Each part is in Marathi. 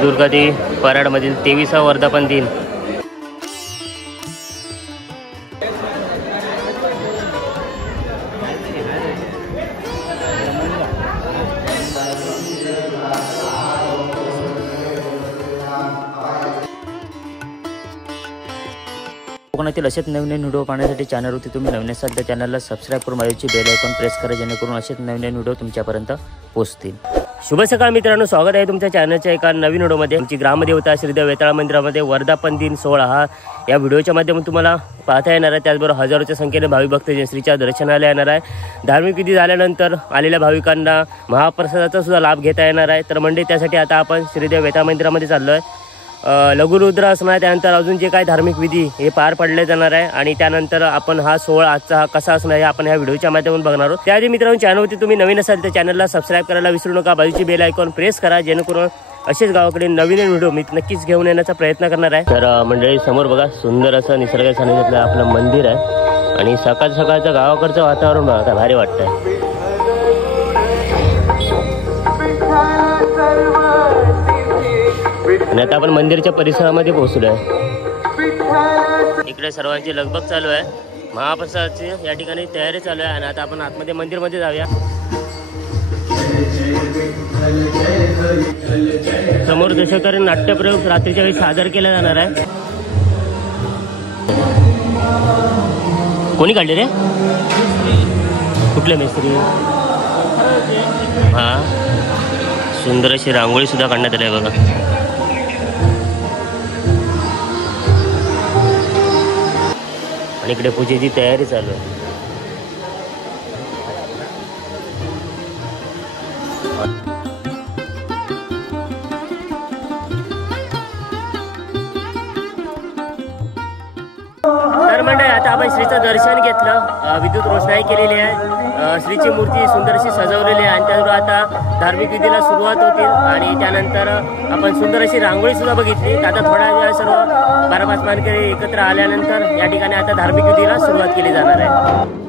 दुर्गादेवी पराडमधील 23वा वर्धापन दिन. कोकणातील असेच नवीन व्हिडिओ पाहण्यासाठी चॅनलवरती तुम्ही नवीन असाल तर चॅनलला सबस्क्राईब करून बाजूची बेल आयकॉन प्रेस करा, जेणेकरून असेच नवीन व्हिडिओ तुमच्यापर्यंत पोहोचतील. शुभ सकाळ मित्रांनो, स्वागत आहे तुमच्या चॅनलच्या एका नवीन व्हिडिओमध्ये. तुमची ग्रामदेवता श्रीदेव वेताळ मंदिरामध्ये वर्धापन दिन सोहळा हा या व्हिडिओच्या माध्यमातून तुम्हाला पाहता येणार आहे. त्याचबरोबर हजारोच्या संख्येने भाविक भक्त श्रीच्या दर्शनाला येणार आहे. धार्मिक विधी झाल्यानंतर आलेल्या भाविकांना महाप्रसादाचा सुद्धा लाभ घेता येणार आहे. तर म्हणजे त्यासाठी आता आपण श्रीदेव वेताळ मंदिरामध्ये चाललो आहे. लघुरुद्र असणार, त्यानंतर अजून जे काही धार्मिक विधी हे पार पडले जाणार आहे आणि त्यानंतर आपण हा सोहळा आजचा हा कसा असणार आहे आपण ह्या व्हिडिओच्या माध्यमातून बघणार आहोत. त्याआधी मित्रांनो, चॅनलवरती तुम्ही नवीन असाल तर चॅनलला सबस्क्राईब करायला विसरू नका, बाजूची बेल आयकॉन प्रेस करा, जेणेकरून असेच गावाकडे नवीन व्हिडिओ मी नक्कीच घेऊन येण्याचा प्रयत्न करणार आहे. तर मंडळी समोर बघा, सुंदर असं निसर्ग सानिध्यातलं आपलं मंदिर आहे आणि सकाळ सकाळचं गावाकडचं वातावरण बघा भारी वाटतंय. आणि आता आपण मंदिरच्या परिसरामध्ये पोहोचलो आहे. इकडे सर्वांची लगबग चालू आहे. महाप्रसादाची या ठिकाणी तयारी चालू आहे आणि आता आपण आतमध्ये मंदिरमध्ये जाऊया. समोर दशकारण नाट्यप्रयोग रात्रीच्या वेळी सादर केला जाणार आहे. कोणी काढले रे? कुठले मिस्त्री? हा, सुंदर अशी रांगोळी सुद्धा काढण्यात आली आहे बघा. आणि इकडे पूजेची तयारी चालू आहे. तर मंडळी, आता आपण श्रीचं दर्शन घेतलं. विद्युत रोषणाई केलेली आहे. श्रीची मूर्ती सुंदर अशी सजवलेली आहे आणि त्याचबरोबर आता धार्मिक विधीला सुरुवात होतील आणि त्यानंतर आपण सुंदर अशी रांगोळी सुद्धा बघितली. आता थोडा वेळ सर्व 12 मानकरी एकत्र आल्यानंतर या ठिकाणी आता धार्मिक विधीला सुरुवात केली जाणार आहे.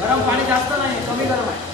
गरम पाणी जास्त नाही, कमी गरम आहे.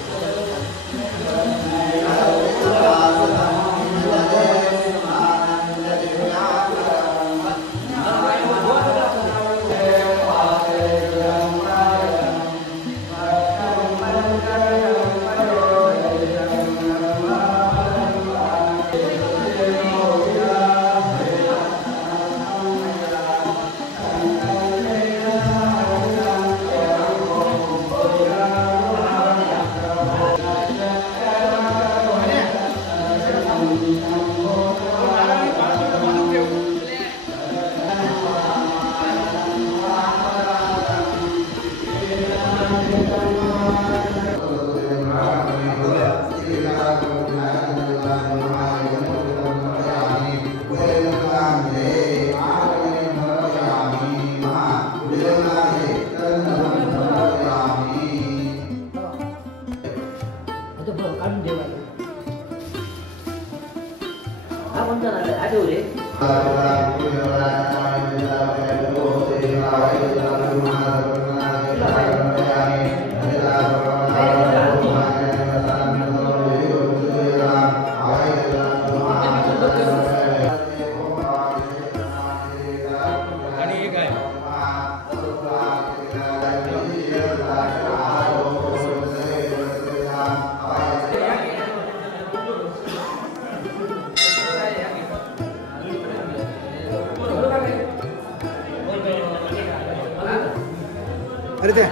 अरे ते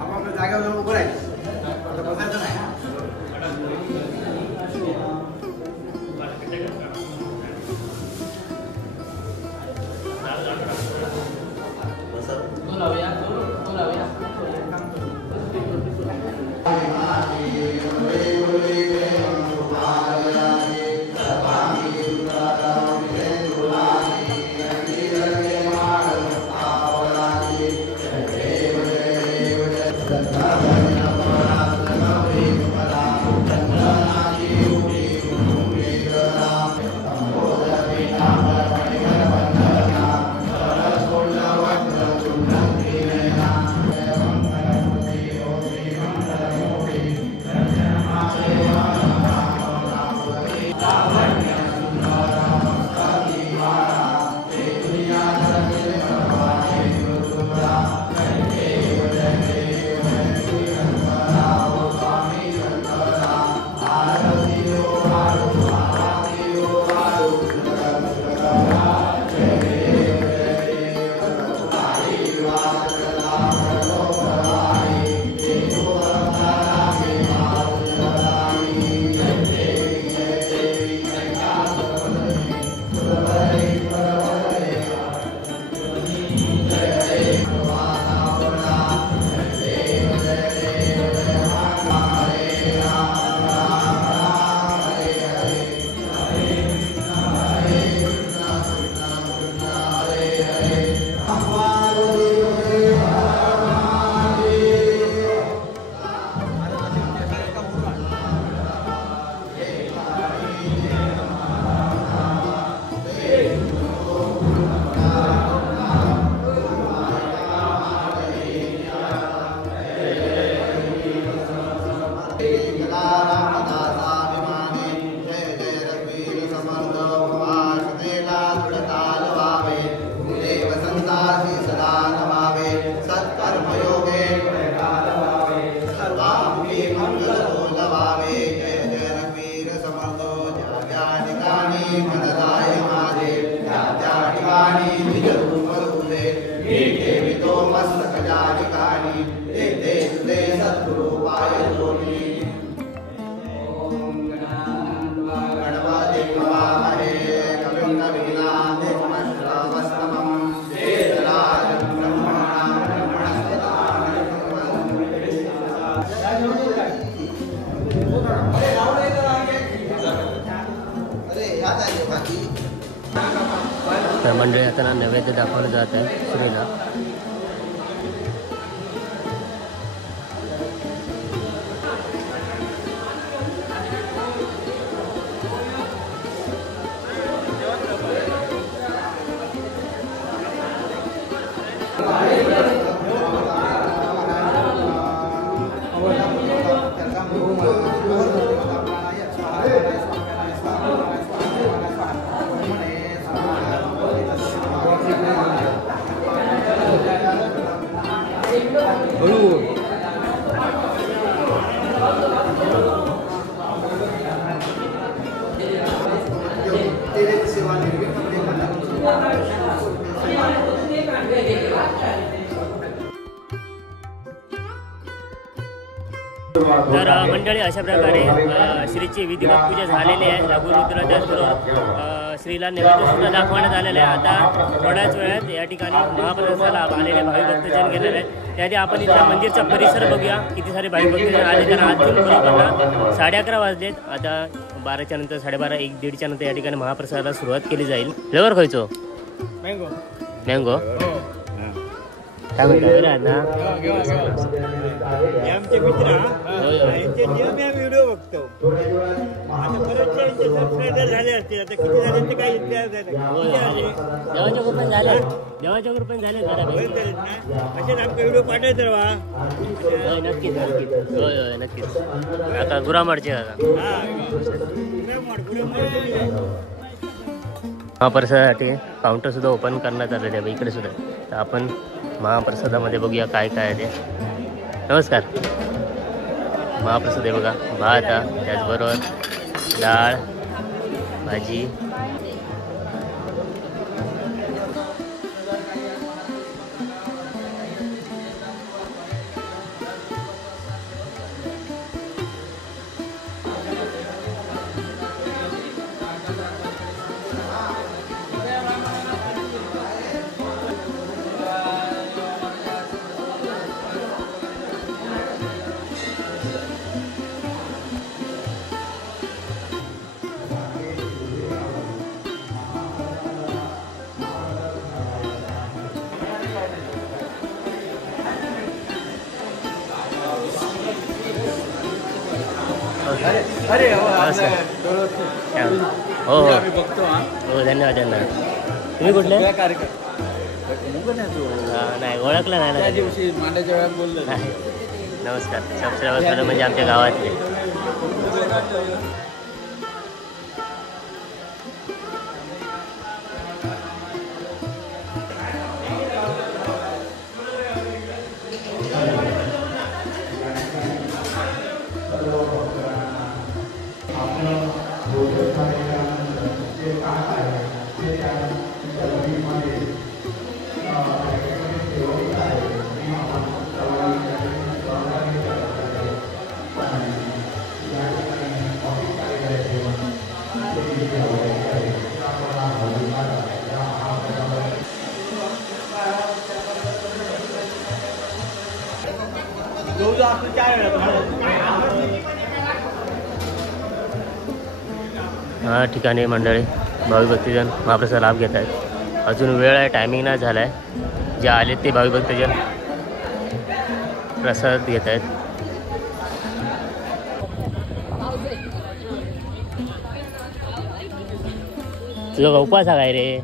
आपण जागेवर जाऊन उभं राहायचं आता बसायचं नाही ना तर मंडळी आता नैवेद्य दाखवलं जात आहे श्रीला. तर मंडळी अशा प्रकारे श्रीची विधिवत पूजा झालेली आहे. लघुरुद्र त्याचबरोबर श्रीला नैवेद्य सुद्धा दाखवण्यात आलेलं आहे. आता थोड्याच वेळात या ठिकाणी महाप्रसादाला आलेले भाविक भक्तजन गेलेले आहेत. त्याआधी आपण इथला मंदिरचा परिसर बघूया. किती सारे भाविक भक्तजन आले. तर आजून बरोबर 11:30 वाजलेत. आता 12च्या नंतर 12:30 1-1:30च्या नंतर या ठिकाणी महाप्रसादाला सुरुवात केली जाईल. फ्लेवर खायचो मँगो मँगो काय म्हणतात ना आमचे मित्र यांचे नियम व्हिडिओ बघतो. आता बरेचसे सबस्क्रायबर झाले असतील. आता किती झाले ते काही देवाच्या कृपेने झाले. देवाच्या कृपेने झाले असेच आमचे व्हिडिओ पाठवायचे वा. नक्कीच नक्कीच होय होय नक्कीच. आता गुरामाडचे महाप्रसादासाठी काउंटर सुद्धा ओपन करण्यात आलेलं आहे इकडे सुद्धा. तर आपण महाप्रसादामध्ये बघूया काय काय आहे ते. नमस्कार. महाप्रसाद आहे बघा. भात त्याचबरोबर डाळ भाजी अरे हो नमस्कार. आपल्या हो हो आम्ही बघतो हा हो धन्यवाद धन्यवाद. तुम्ही कुठले? सगळ्या कार्यक्रम नाही तू नाही ओळखलं नाही त्या ना. दिवशी मांड्याच्या वेळात बोललो नाही. नमस्कार. सबस्क्रायबर करणं म्हणजे आमच्या गावातले. ह्या ठिकाणी मंडळी भाविक भक्तजन महाप्रसाद लाभ घेत आहेत. अजून वेळ आहे, टायमिंग नाही झाला आहे. जे आले ते भाविक भक्तजन प्रसाद घेत आहेत. तुझा उपास आहे काय रे?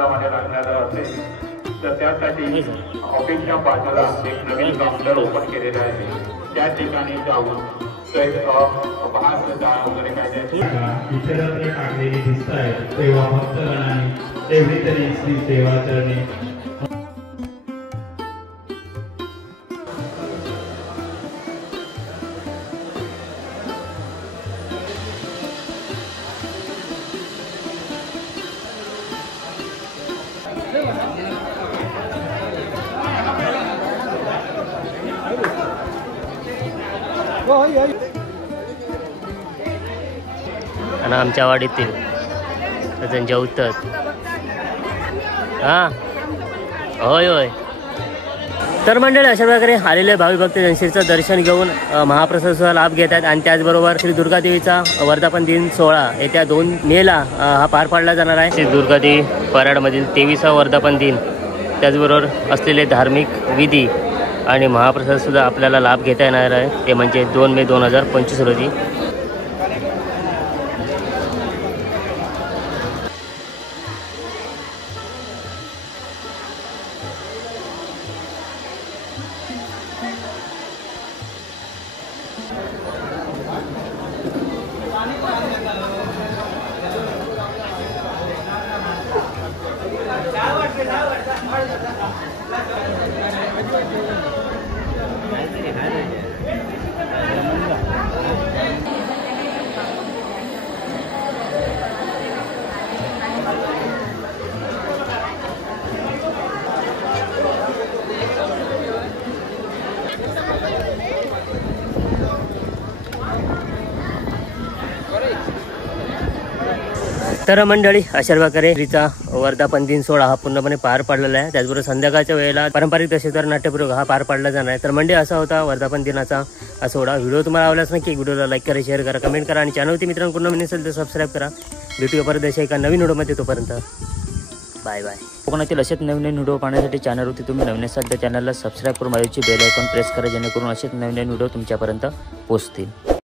मध्ये लागणार असेल तर त्यासाठी ऑफिसच्या बाजूला एक नवीन काउंटर ओपन केलेलं आहे. त्या ठिकाणी जाऊन भात डाळ वगैरे काय द्यायची इतरत्र टाकलेली दिसत आहेत तेव्हा भक्तगणाने तेवढी तरी श्री सेवाचरणी आणि आमच्या वाडीतील अजून जेवतात. हां होय होय. तर मंडळी अशा प्रकारे आलेले भाविक भक्त जनशीचं दर्शन घेऊन महाप्रसादाचा लाभ घेत आहेत. आणि त्याचबरोबर श्री दुर्गादेवीचा वर्धापन दिन सोहळा येत्या 2 मेला हा पार पाडला जाणार आहे. श्री दुर्गादेवी पराडमधील 23वा वर्धापन दिन, त्याचबरोबर असलेले धार्मिक विधी आणि महाप्रसादसुद्धा आपल्याला लाभ घेता येणार आहे. ते म्हणजे 2 मे 2025 रोजी. तर मंडळी अशा प्रकारे श्रीचा वर्धापन दिन सोहळा हा पूर्णपणे पार पडलेला आहे. त्याचबरोबर संध्याकाळच्या वेळेला पारंपरिक दशेतर नाट्यपूर्वक हा पार पाडला जाणार आहे. तर मंडळी असा होता वर्धापन दिनाचा हा सोहळा. व्हिडिओ तुम्हाला आवडलाच नक्की व्हिडिओला लाईक करा, शेअर करा, कमेंट करा आणि चॅनलवरती मित्रांनो नवीन असेल तर सबस्क्राईब करा. भेटूया परत अशा एका नवीन व्हिडिओमध्ये. तोपर्यंत बाय बाय. कोकणातील असेच नवीन व्हिडिओ पाहण्यासाठी चॅनलवरती तुम्ही नवीन असाल तर चॅनलला सबस्क्राईब करून बाजूची बेल आयकॉन प्रेस करा, जेणेकरून असेच नवीन व्हिडिओ तुमच्यापर्यंत पोहोचतील.